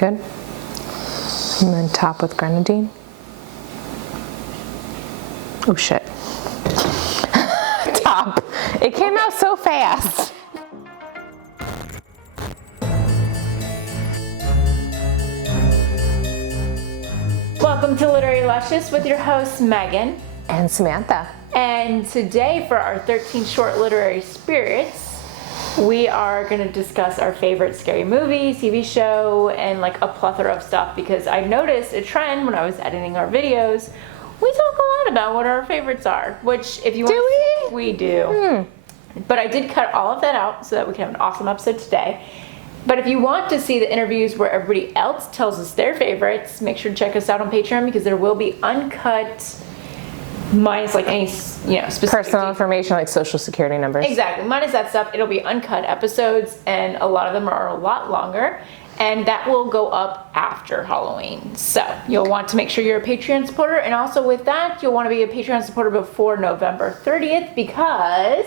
Good. And then top with grenadine. Oh shit. Top. It came out so fast. Welcome to Literary Lushes with your hosts Megan And Samantha. And today for our 13 short literary spirits, we are going to discuss our favorite scary movie, TV show, and like a plethora of stuff because I noticed a trend when I was editing our videos. We talk a lot about what our favorites are, which if you want, Do we do. But I did cut all of that out so that we can have an awesome episode today. But if you want to see the interviews where everybody else tells us their favorites, make sure to check us out on Patreon because there will be uncut, minus like any, specific Personal information like social security numbers. Exactly, minus that stuff. It'll be uncut episodes, and a lot of them are a lot longer, and that will go up after Halloween. So you'll want to make sure you're a Patreon supporter, and also with that, you'll want to be a Patreon supporter before November 30th because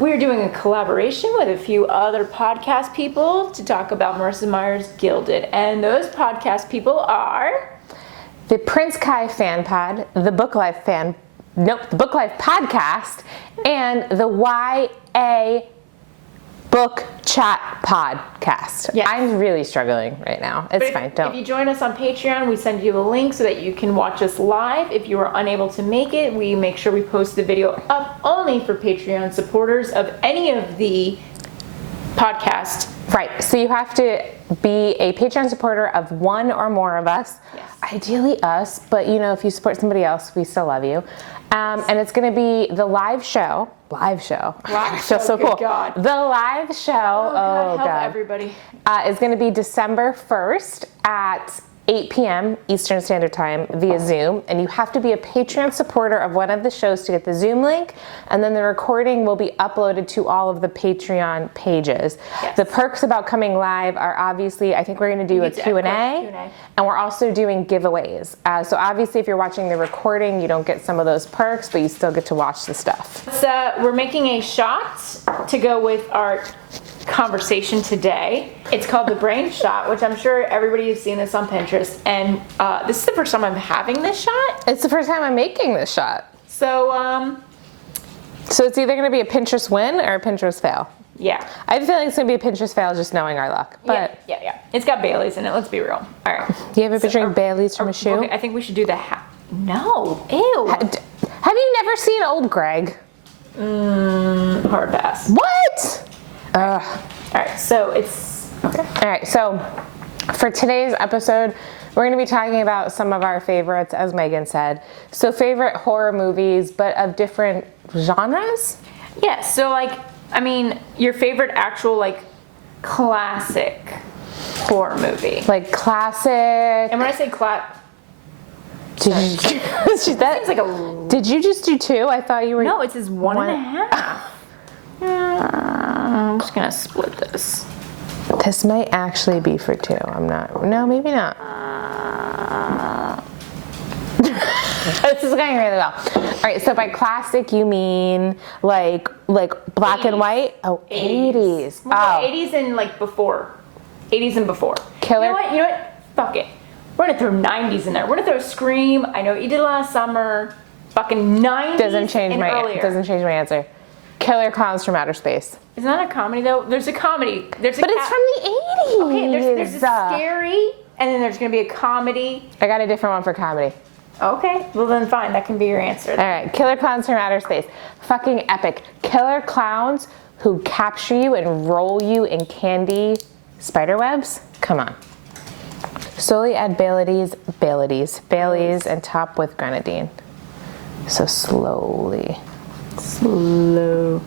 we're doing a collaboration with a few other podcast people to talk about Marissa Meyer's Gilded, and those podcast people are The Prince Kai Fan Pod, the Book Life Podcast, and the YA Book Chat Podcast. Yes. I'm really struggling right now. It's fine. If you join us on Patreon, we send you a link so that you can watch us live. If you are unable to make it, we make sure we post the video up only for Patreon supporters of any of the podcasts. Right. So you have to be a Patreon supporter of one or more of us. Yes. Ideally us, but if you support somebody else, we still love you. And it's going to be the live show. I feel so cool. God. The live show. Oh God. Everybody. Is going to be December 1st at 8 p.m. Eastern Standard Time via Zoom, and you have to be a Patreon supporter of one of the shows to get the Zoom link, and then the recording will be uploaded to all of the Patreon pages. Yes. The perks about coming live are obviously, I think we're going to do a Q&A, and we're also doing giveaways. So obviously if you're watching the recording, you don't get some of those perks, but you still get to watch the stuff. So we're making a shot to go with our conversation today. It's called the brain shot, which I'm sure everybody has seen this on Pinterest, and this is the first time I'm having this shot. It's the first time I'm making this shot. So it's either going to be a Pinterest win or a Pinterest fail. Yeah. I have a feeling it's going to be a Pinterest fail just knowing our luck. But Yeah. It's got Bailey's in it, let's be real. All right. Do you have a picture of Bailey's from a shoe? Okay, I think we should do the No. Ew. Have you never seen Old Greg? Hard pass. What? All right, so it's... Okay. All right, so for today's episode, we're going to be talking about some of our favorites, as Megan said. So favorite horror movies, but of different genres? Yeah, so your favorite actual classic horror movie. Like classic. And when I say Did you just do two? I thought you were... No, it says one and a half. I'm just gonna split this. This might actually be for two. No, maybe not. This is going really well. All right, so by classic you mean like black 80s. and white? Oh, 80s. Well, 80s and before. 80s and before. Killer. You know what? Fuck it. We're gonna throw 90s in there. We're gonna throw Scream. I know what you did last summer. Fucking 90s. Doesn't change my answer. Killer Clowns from Outer Space. Isn't that a comedy though? There's a comedy. But it's from the 80s. Okay, there's a scary, and then there's gonna be a comedy. I got a different one for comedy. Okay, well then fine, that can be your answer. All right, Killer Clowns from Outer Space. Fucking epic. Killer clowns who capture you and roll you in candy spider webs. Come on. Slowly add Bailey's, and top with grenadine. So slowly. Slow.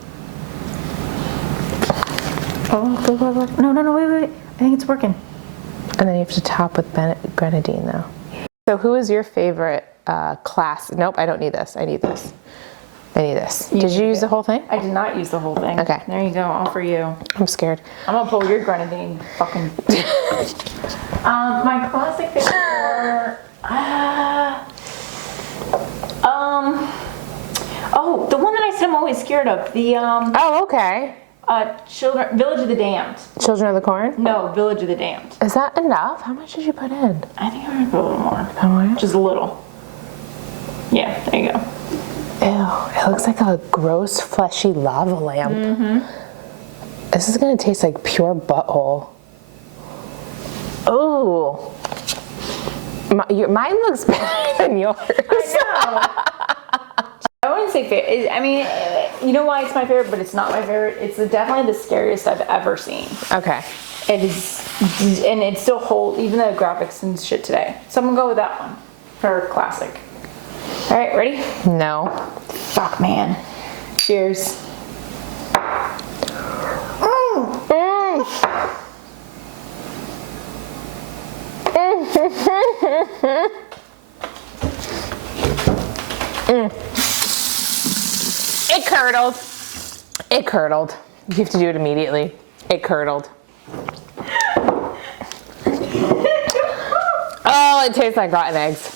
Oh, no, wait. I think it's working. And then you have to top with grenadine though. So who is your favorite class? Nope, I don't need this. I need this. Did you use the whole thing? I did not use the whole thing. Okay. There you go, all for you. I'm scared. I'm gonna pull your grenadine fucking... my classic favorite the one that I said I'm always scared of. The Oh, okay. Village of the Damned. Children of the Corn? No, Village of the Damned. Is that enough? How much did you put in? I think I'm gonna put a little more. How much? Just a little. Yeah, there you go. Ew, it looks like a gross, fleshy lava lamp. Mm-hmm. This is gonna taste like pure butthole. Oh. Mine looks better than yours. I know. I wouldn't say favorite. I mean, you know why it's my favorite, but it's not my favorite. It's definitely the scariest I've ever seen. Okay. It is, and it still holds, even the graphics and shit today. So I'm gonna go with that one for classic. All right, ready? No. Fuck, man. Cheers. It curdled. It curdled. You have to do it immediately. It curdled. Oh, it tastes like rotten eggs.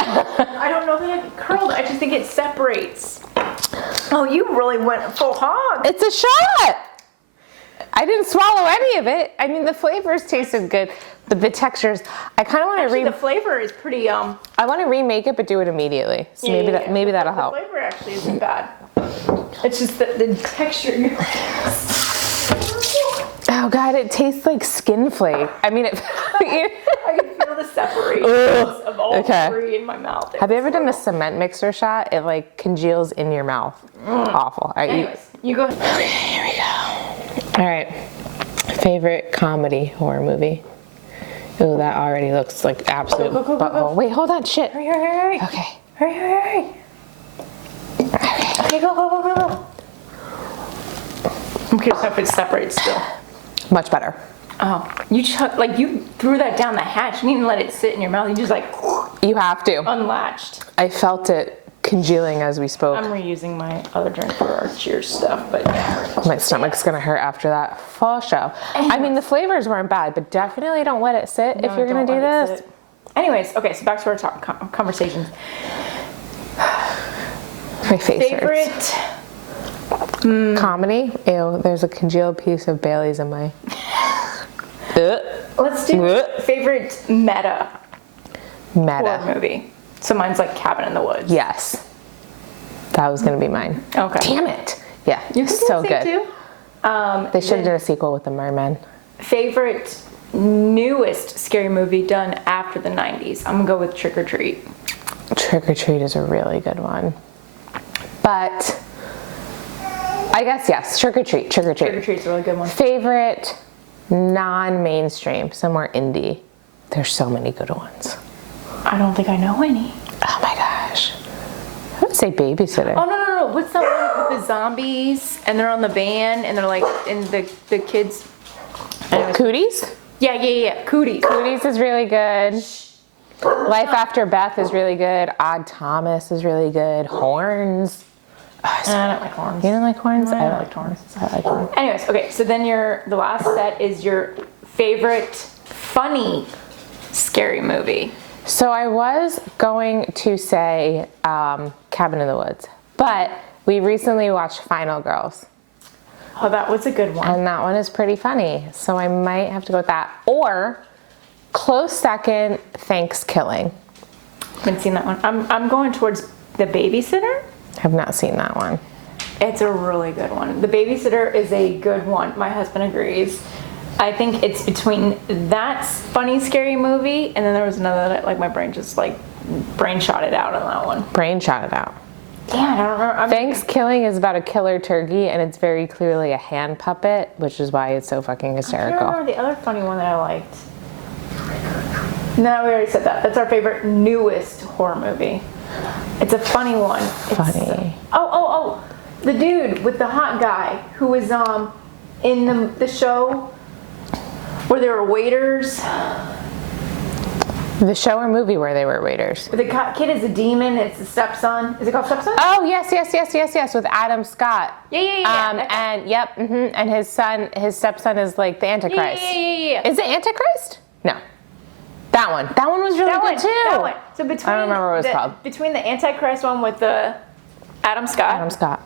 I don't know that it curdled. I just think it separates. Oh, you really went full hog. It's a shot. I didn't swallow any of it. I mean, the flavors tasted good, but the textures, I kind of want to the flavor is pretty I want to remake it, but do it immediately. So maybe that'll help. The flavor actually isn't bad. It's just the texture. Oh God, it tastes like skin flake. I mean, I can feel the separation of all three in my mouth. Have you ever done a cement mixer shot? It like congeals in your mouth. Awful. All right, anyways, you go. Okay, here we go. All right, favorite comedy horror movie. Ooh, that already looks like absolute butthole. Wait, hold on, shit. Hurry. Okay. Hurry. Okay, go. I'm curious if it separates still. Much better. Oh, you threw that down the hatch. You didn't even let it sit in your mouth. You just You have to. Unlatched. I felt it congealing as we spoke. I'm reusing my other drink for our cheers stuff, but yeah. My stomach's gonna hurt after that full show. I mean, the flavors weren't bad, but definitely don't let it sit if you're gonna do this. Anyways, okay, so back to our conversations. My face hurts. Favorite comedy? Ew, there's a congealed piece of Bailey's in my. Let's do favorite meta horror Meta. movie. So mine's like Cabin in the Woods. Yes. That was gonna be mine. Okay. Damn it. Yeah, You're so good. Too? They should have done a sequel with the merman. Favorite newest scary movie done after the 90s. I'm gonna go with Trick or Treat. Trick or Treat is a really good one. But I guess yes, Trick or Treat. Trick or Treat. Trick or Treat's a really good one. Favorite non-mainstream, somewhere indie. There's so many good ones. I don't think I know any. Oh my gosh. I would say Babysitter. Oh no. What's that one with the zombies and they're on the van and they're like and the kids. Anyways. Cooties? Yeah. Cooties. Cooties is really good. Life After Beth is really good. Odd Thomas is really good. Horns. I don't like horns. You don't like horns? I like horns. I like horns. Anyways, okay, so then the last set is your favorite funny scary movie. So I was going to say Cabin in the Woods, but we recently watched Final Girls. Oh, that was a good one. And that one is pretty funny. So I might have to go with that. Or close second, Thanksgiving. Haven't seen that one. I'm going towards The Babysitter. Have not seen that one. It's a really good one. The Babysitter is a good one. My husband agrees. I think it's between that funny, scary movie, and then there was another that, like, my brain just, like, brain shot it out on that one. Brain shot it out. Yeah, I don't remember. Thanksgiving is about a killer turkey, and it's very clearly a hand puppet, which is why it's so fucking I hysterical. don't remember the other funny one that I liked. No, we already said that. That's our favorite newest horror movie. It's a funny one. Funny. Oh. The dude with the hot guy who was in the show where there were waiters. The show or movie where they were waiters. The kid is a demon. It's the stepson. Is it called Stepson? Oh, yes, with Adam Scott. Yeah. And his stepson is like the Antichrist. Yeah. Is it Antichrist? No. That one was really good too. That one. So between I don't remember what it was called. Between the Antichrist one with the Adam Scott. Adam Scott.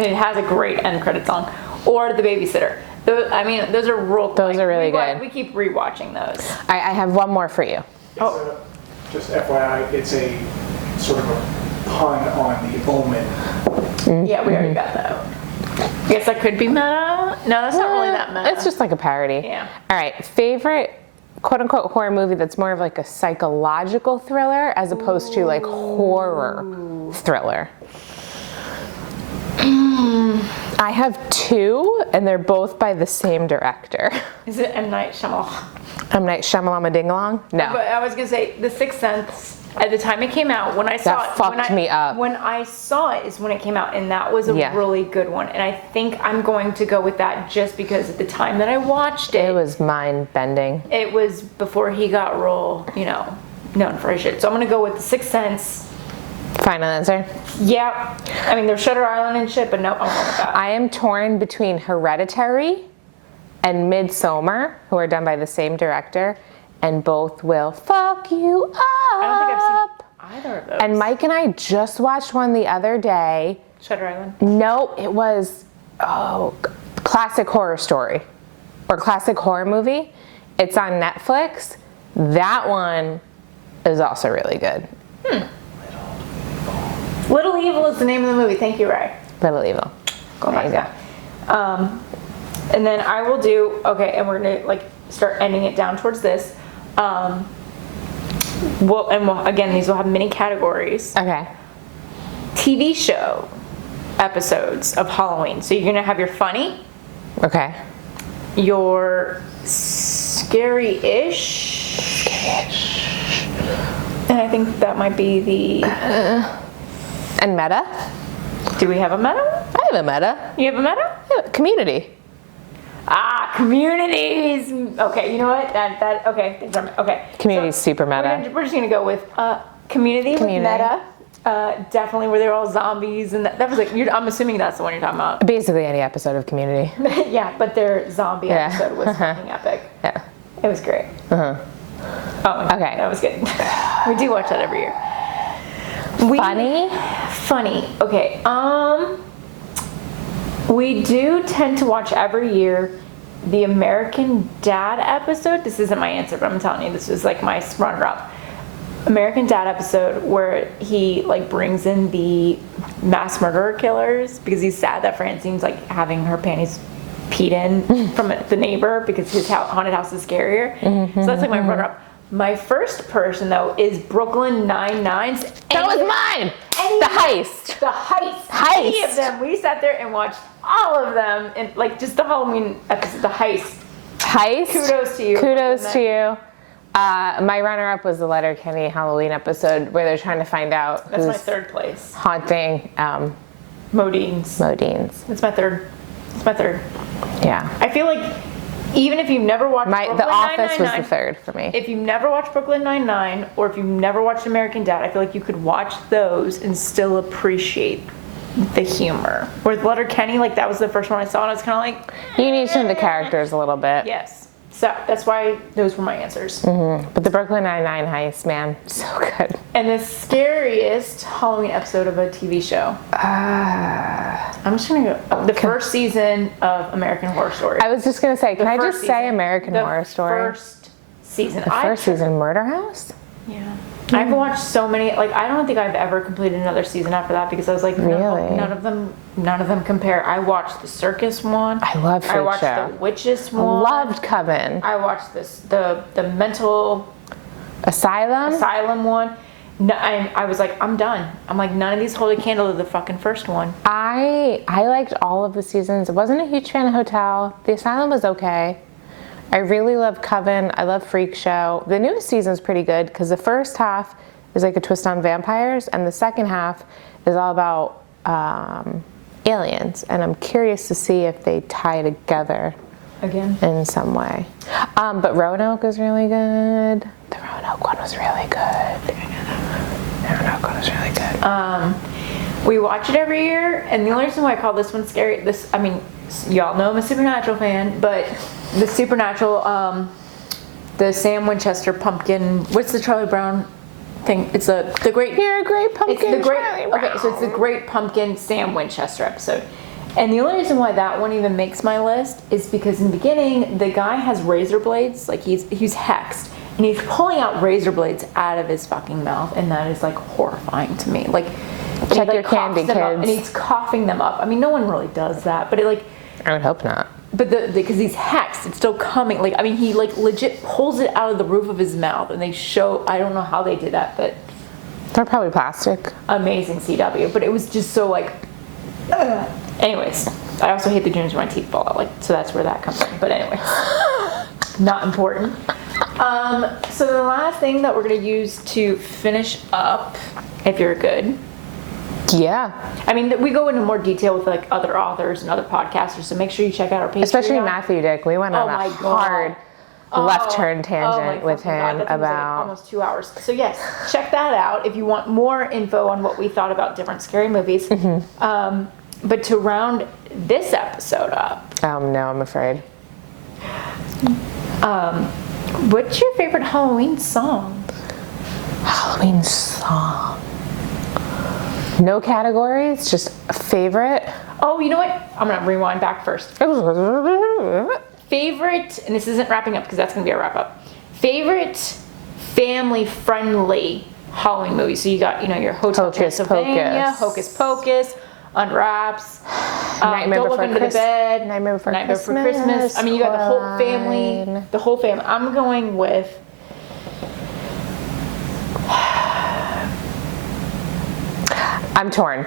And it has a great end credit song. Or The Babysitter. Those are real. Those are really good. We keep rewatching those. I have one more for you. Just FYI, it's a sort of a pun on The Omen. Yeah, we already got that. I guess that could be meta. No, that's not really that meta. It's just like a parody. Yeah. All right, favorite quote unquote horror movie that's more of like a psychological thriller as opposed to like horror thriller. I have two, and they're both by the same director. Is it M. Night Shyamalan? M. Night Shyamalan Dingalong? No. But I was gonna say The Sixth Sense. At the time it came out, when I saw That fucked me up. When I saw it is when it came out, and that was a Yeah. really good one. And I think I'm going to go with that just because at the time that I watched It was mind bending. it was before he got real, known for his shit. So I'm gonna go with The Sixth Sense. Final answer. Yeah, I mean there's Shutter Island and shit, but no, I'm going with that. I am torn between Hereditary and Midsommar, who are done by the same director, and both will fuck you up. I don't think I've seen either of those. And Mike and I just watched one the other day. Shutter Island. No, it was classic horror story or classic horror movie. It's on Netflix. That one is also really good. Little Evil is the name of the movie. Thank you, Ray. Little Evil. Go There back you to that. And then I will do, okay, and we're gonna like start ending it down towards this. Again, these will have many categories. Okay. TV show episodes of Halloween. So you're gonna have your funny, Okay. your scary-ish. And I think that might be the, And meta? do we have a meta? I have a meta. You have a meta? Yeah, Community. Communities. Okay, you know what? Okay. Community's super meta. We're just gonna go with Community with Community. meta. Definitely where they're all zombies, and that was like. I'm assuming that's the one you're talking about. Basically any episode of Community. Yeah, but their zombie Yeah. episode was fucking epic. Yeah. It was great. Oh, Okay. that was good. We do watch that every year. Funny. Okay. We do tend to watch every year the American Dad episode. This isn't my answer, but I'm telling you, this is like my runner-up. American Dad episode where he like brings in the mass murderer killers because he's sad that Francine's like having her panties peed in from the neighbor because his haunted house is scarier. So that's like my runner-up. My first person though is Brooklyn Nine-Nine's. That was mine! The Heist. The Heist. Heist. Any of them. We sat there and watched all of them, and like just the Halloween episode, The Heist. Heist. Kudos to you. Kudos to you. My runner-up was the Letterkenny Halloween episode where they're trying to find out That's my who's third place. haunting Modine's. Modine's. That's my third. Yeah. I feel like even if you've never watched Brooklyn The Office was the 999, third for me. if you've never watched Brooklyn Nine-Nine or if you've never watched American Dad, I feel like you could watch those and still appreciate the humor. Whereas Letterkenny, like that was the first one I saw, and I was kind of like, You need to know the characters a little bit. yes. So that's why those were my answers. But the Brooklyn Nine-Nine Heist, man, so good. And the scariest Halloween episode of a TV show. I'm just gonna go the first season of American Horror Story. I was just going to say, can I first just say season. American Horror Story? First season. The first season, Murder House? Yeah. I've watched so many. Like I don't think I've ever completed another season after that because I was like, no, Really? none of them compare. I watched the circus one. I love Freak I watched Show. the witches one. Loved Coven. I watched the mental Asylum? one. No, I was like, I'm done. I'm like, none of these hold a candle to the fucking first one. I liked all of the seasons. I wasn't a huge fan of Hotel. The Asylum was okay. I really love Coven. I love Freak Show. The newest season's pretty good because the first half is like a twist on vampires and the second half is all about aliens. And I'm curious to see if they tie together Again. in some way. But Roanoke is really good. The Roanoke one was really good. The Roanoke one was really good. We watch it every year, and the only reason why I call this one scary, y'all know I'm a Supernatural fan, but the Supernatural, the Sam Winchester pumpkin, what's the Charlie Brown thing? It's the great. You're a great pumpkin. It's the great. Charlie Okay, so it's the Brown. Great Pumpkin Sam Winchester episode. And the only reason why that one even makes my list is because in the beginning, the guy has razor blades, like he's hexed, and he's pulling out razor blades out of his fucking mouth, and that is like horrifying to me. Like, Check he, your candy, coughs them up, kids. and he's coughing them up. I mean, no one really does that, but it like, I would hope not. but because he's hexed, it's still coming. Like, I mean, he like legit pulls it out of the roof of his mouth, and they show. I don't know how they did that, but They're probably plastic. amazing CW. But it was just so like. Anyways, I also hate the dreams where my teeth fall out. Like, so that's where that comes in. But anyways, not important. So the last thing that we're gonna use to finish up, if you're good. Yeah. I mean, we go into more detail with like other authors and other podcasters, so make sure you check out our Patreon. Especially Matthew Dick. We went on Oh my a God. hard left turn tangent with fucking God, him that thing was, like, about. almost 2 hours. So yes, check that out if you want more info on what we thought about different scary movies. But to round this episode up, No, I'm afraid. what's your favorite Halloween song? Halloween song. No categories, just a favorite. Oh, you know what? I'm gonna rewind back first. Favorite, and this isn't wrapping up because that's gonna be a wrap up. Favorite family-friendly Halloween movie. So you got, your Hotel Hocus Transylvania, Pocus. Hocus Pocus, Unwraps, Nightmare Don't Before Look Under the Christ- Bed, Nightmare Before Christmas. Christmas, I mean, you got the whole family. Coraline. The whole family. I'm going with. I'm torn.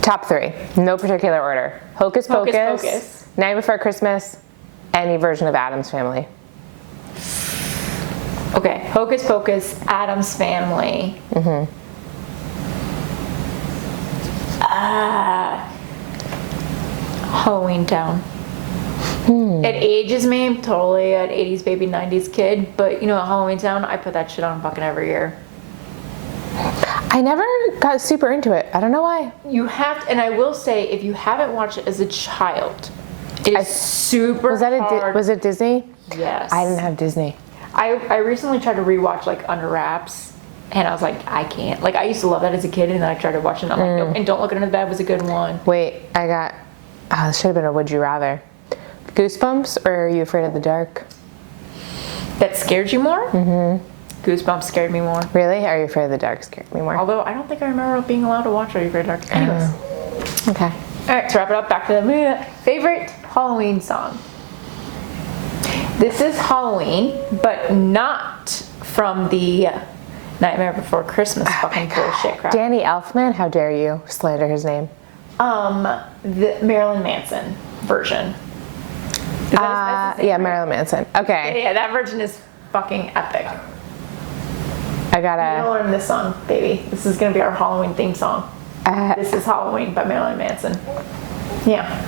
Top 3. No particular order. Hocus Hocus Pocus, Pocus. Night Before Christmas, any version of Addams Family. Okay, Hocus Pocus, Addams Family. Halloween Town. It ages me. I'm totally an 80s baby, 90s kid. But Halloween Town, I put that shit on fucking every year. I never got super into it. I don't know why. You have to, and I will say, if you haven't watched it as a child, it is super Was that hard. was it Disney? Yes. I didn't have Disney. I recently tried to rewatch like Under Wraps, and I was like, I can't. Like, I used to love that as a kid, and then I tried to watch it, and I'm like, nope. And Don't Look Under the Bed was a good one. Wait, I got. Oh, this should have been a Would You Rather. Goosebumps or Are You Afraid of the Dark? That scared you more? Mm-hmm. Goosebumps scared me more. Really? Are You Afraid of the Dark scared me more? Although I don't think I remember being allowed to watch Are You Afraid of the Dark? Anyways. Okay. All right, to wrap it up, back to the movie. Favorite Halloween song. This is Halloween, but not from the Nightmare Before Christmas fucking bullshit crap. Danny Elfman, how dare you slander his name? The Marilyn Manson version. Is that his name, Yeah, right? Marilyn Manson. Okay, Yeah, that version is fucking epic. I I'm gotta. gonna learn this song, baby. This is gonna be our Halloween theme song. This is Halloween by Marilyn Manson. Yeah.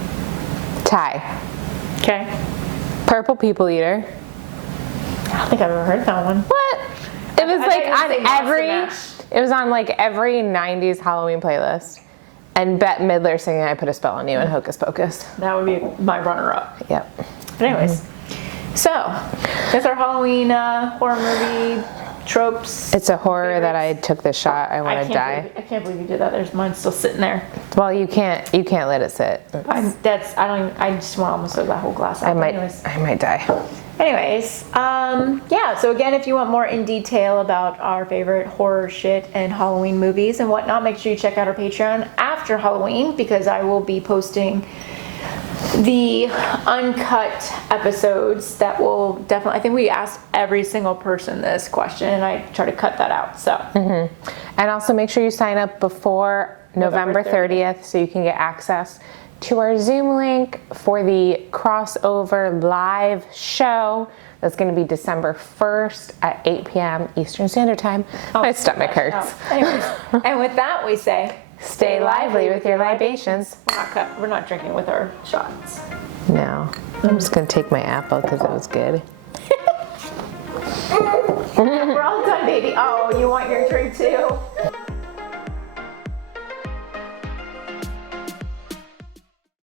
Tie. Okay. Purple People Eater. I don't think I've ever heard that one. What? It was I like thought you were on saying Monster every. Mash. It was on like every '90s Halloween playlist. And Bette Midler singing "I Put a Spell on You" and Hocus Pocus. That would be my runner-up. Yep. But anyways, so that's our Halloween horror movie tropes. It's a horror that I took the shot. I want to die. I can't believe you did that. There's mine still sitting there. Well, you can't let it sit. I just want to almost throw that whole glass out. I might die. Anyways, yeah, so again, if you want more in detail about our favorite horror shit and Halloween movies and whatnot, make sure you check out our Patreon after Halloween, because I will be posting the uncut episodes that will definitely, I think we asked every single person this question, and I try to cut that out, so. And also make sure you sign up before November 30th so you can get access to our Zoom link for the crossover live show. That's going to be December 1st at 8 p.m. Eastern Standard Time. My stomach hurts. Anyways, and with that we say, Stay lively with your libations. we're not drinking with our shots. No, I'm just going to take my apple because it was good. We're all done, baby. Oh, you want your drink too?